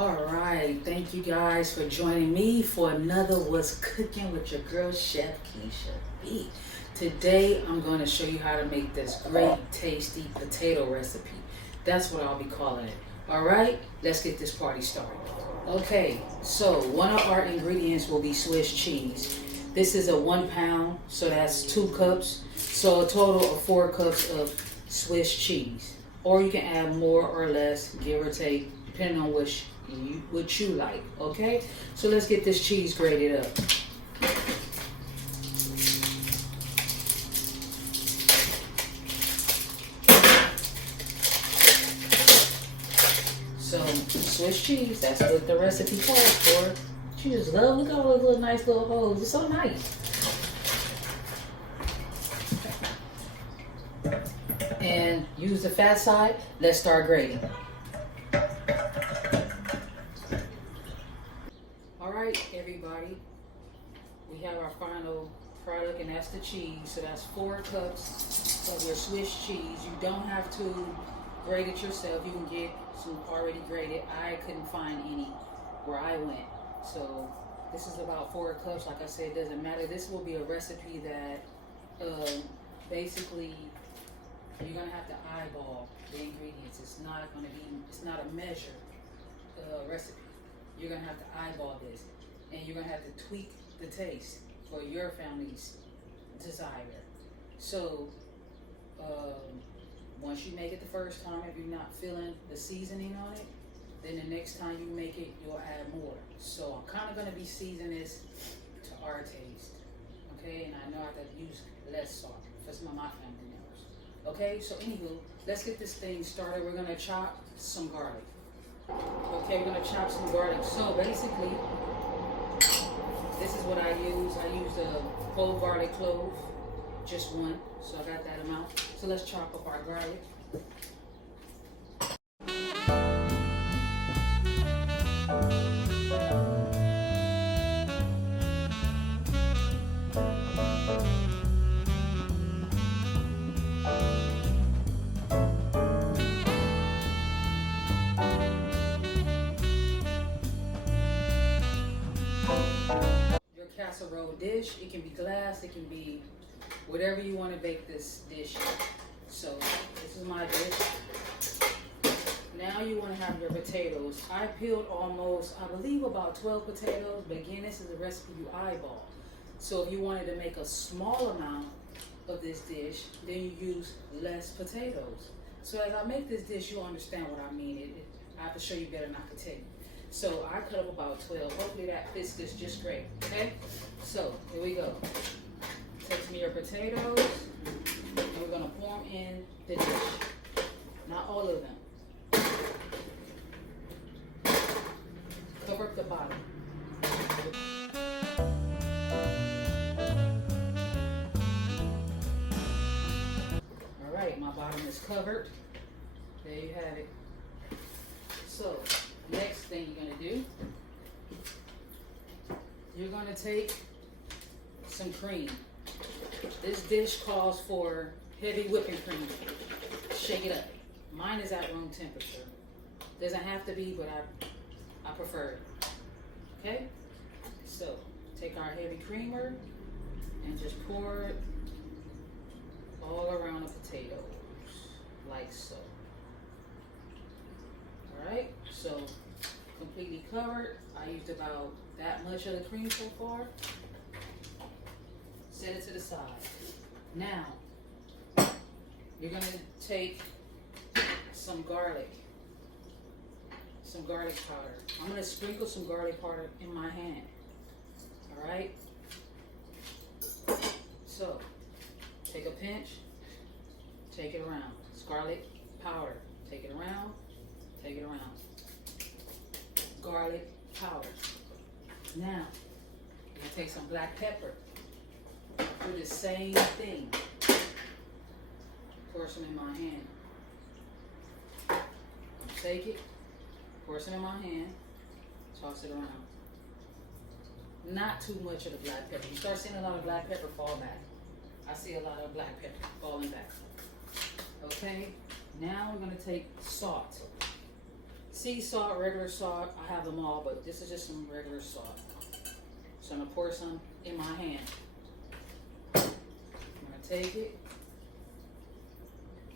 All right, thank you guys for joining me for another What's Cooking with your girl Chef Keisha B. Today I'm going to show you how to make this great tasty potato recipe. That's what I'll be calling it. All right, let's get this party started. Okay, so one of our ingredients will be Swiss cheese. This is a 1 pound, so that's 2 cups. So a total of 4 cups of Swiss cheese. Or you can add more or less, give or take, depending on what you like. Okay, so let's get this cheese grated up. So Swiss cheese, that's what the recipe calls for. She just love, look at all those little nice little holes. It's so nice. And use the fat side. Let's start grating. All right, everybody. We have our final product, and that's the cheese. So that's 4 cups of your Swiss cheese. You don't have to grate it yourself. You can get some already grated. I couldn't find any where I went. So this is about 4 cups. Like I said, it doesn't matter. This will be a recipe that basically you're gonna have to eyeball the ingredients. It's not a measure recipe. You're gonna have to eyeball this, and you're gonna have to tweak the taste for your family's desire. So once you make it the first time, if you're not feeling the seasoning on it, then the next time you make it, you'll add more. So I'm kind of gonna be seasoning this to our taste, okay? And I know I have to use less salt for some of my family members. Okay, so anywho, let's get this thing started. We're gonna chop some garlic. Okay, we're gonna chop some garlic. So basically, this is what I use. I use a whole garlic clove, just one. So I got that amount. So let's chop up our garlic. Casserole dish. It can be glass, it can be whatever you want to bake this dish in. So this is my dish. Now you want to have your potatoes. I peeled almost, I believe, about 12 potatoes, but again, this is a recipe you eyeball. So if you wanted to make a small amount of this dish, then you use less potatoes. So as I make this dish, you'll understand what I mean. I have to show you better than I can tell you. So I cut up about 12. Hopefully that fits this just great, okay? So here we go. Take some of your potatoes, and we're gonna pour them in the dish. Not all of them. Cover up the bottom. All right, my bottom is covered. There you have it. So next thing you're gonna do, you're gonna take some cream. This dish calls for heavy whipping cream. Shake it up. Mine is at room temperature. Doesn't have to be, but I prefer it. Okay? So take our heavy creamer and just pour it all around the potatoes, like so. Alright, so completely covered. I used about that much of the cream so far. Set it to the side. Now, you're gonna take some garlic powder. I'm gonna sprinkle some garlic powder in my hand. Alright? So, take a pinch, take it around. It's garlic powder. Take it around. Take it around. Garlic powder. Now, you're gonna take some black pepper. Do the same thing. Pour some in my hand. Take it, pour some in my hand, toss it around. Not too much of the black pepper. You start seeing a lot of black pepper fall back. I see a lot of black pepper falling back. Okay, now we're gonna take salt. sea salt, regular salt. I have them all, but this is just some regular salt. So I'm gonna pour some in my hand. I'm gonna take it.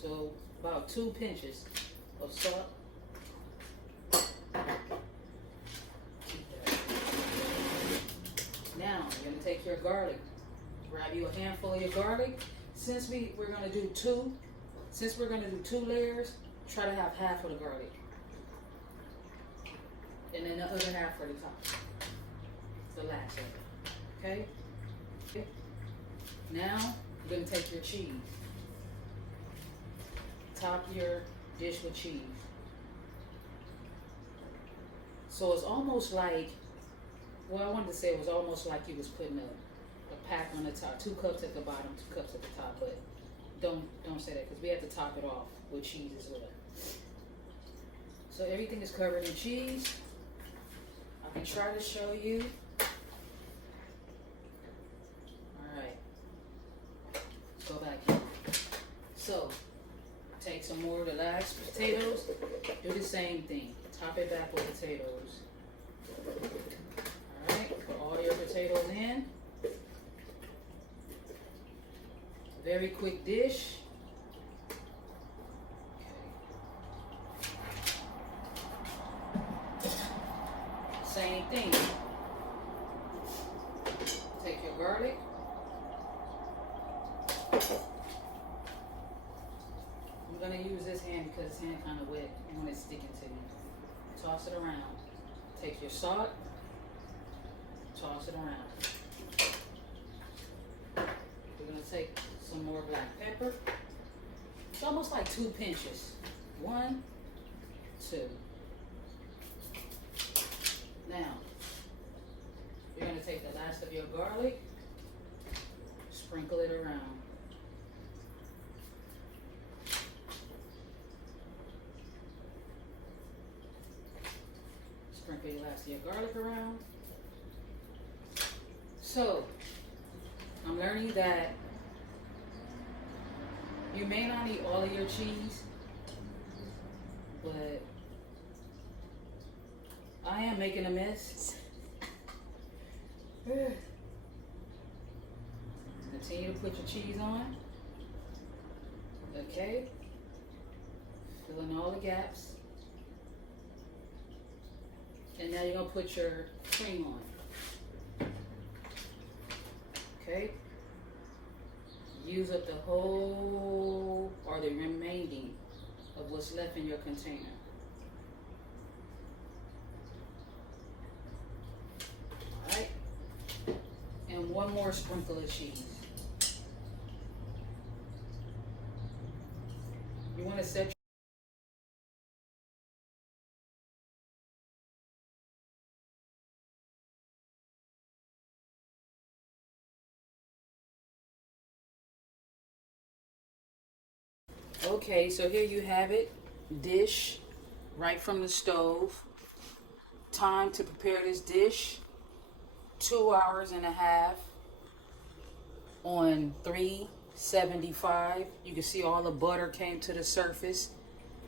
So about 2 pinches of salt. Now you're gonna take your garlic. Grab you a handful of your garlic. Since we're gonna do 2 layers, try to have half of the garlic. And then the other half for the top. The last of it. Okay? Now you're gonna take your cheese. Top your dish with cheese. So it's almost like, well, I wanted to say it was almost like you was putting a pack on the top, 2 cups at the bottom, 2 cups at the top, but don't say that because we have to top it off with cheese as well. So everything is covered in cheese. I can try to show you. All right, let's go back here. So take some more of the last potatoes. Do the same thing. Top it back with potatoes. All right, put all your potatoes in. Very quick dish. Okay. Same thing. Take your garlic. I'm gonna use this hand because this hand kind of wet when it's sticking to me. Toss it around. Take your salt. Toss it around. We're gonna take some more black pepper. It's almost like 2 pinches. 1, 2. Now, you're gonna take the last of your garlic, sprinkle it around. Sprinkle the last of your garlic around. So, I'm learning that you may not eat all of your cheese, but I am making a mess. Continue to put your cheese on. Okay. Fill in all the gaps. And now you're going to put your cream on. Okay. Use up the whole or the remaining of what's left in your container. Alright. And 1 more sprinkle of cheese. You want to set Okay, so here you have it. Dish right from the stove. Time to prepare this dish. 2 hours and a half on 375. You can see all the butter came to the surface.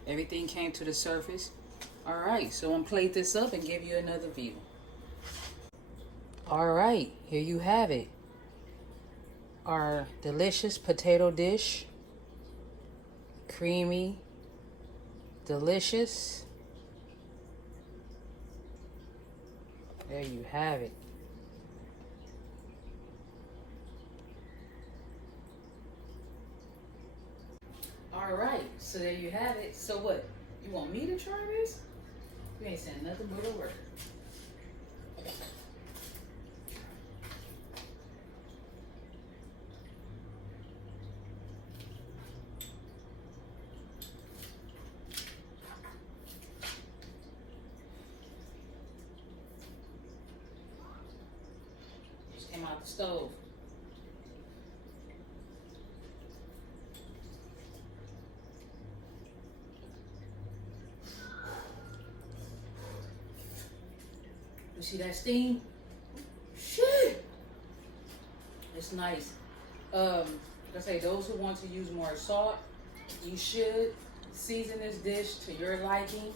Everything came to the surface. All right, so I'm gonna plate this up and give you another view. All right, here you have it. Our delicious potato dish. Creamy, delicious. There you have it. All right, so there you have it. So what? You want me to try this? You ain't saying nothing but a word. Just came out the stove. You see that steam? Shit! It's nice. Like I say, those who want to use more salt, you should season this dish to your liking.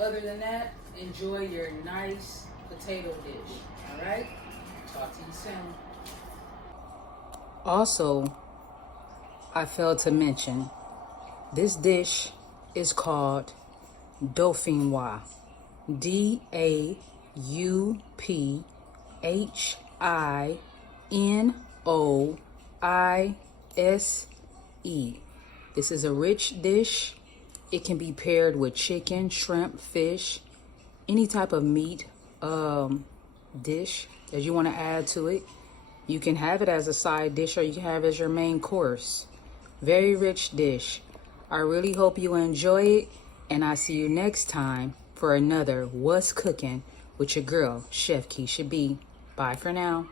Other than that, enjoy your nice potato dish. All right? Talk to you soon. Also, I failed to mention, this dish is called Dauphinoise. Dauphinoise. This is a rich dish. It can be paired with chicken, shrimp, fish, any type of meat dish that you want to add to it. You can have it as a side dish or you can have it as your main course. Very rich dish. I really hope you enjoy it, and I'll see you next time for another What's Cooking with your girl, Chef Keisha B. Bye for now.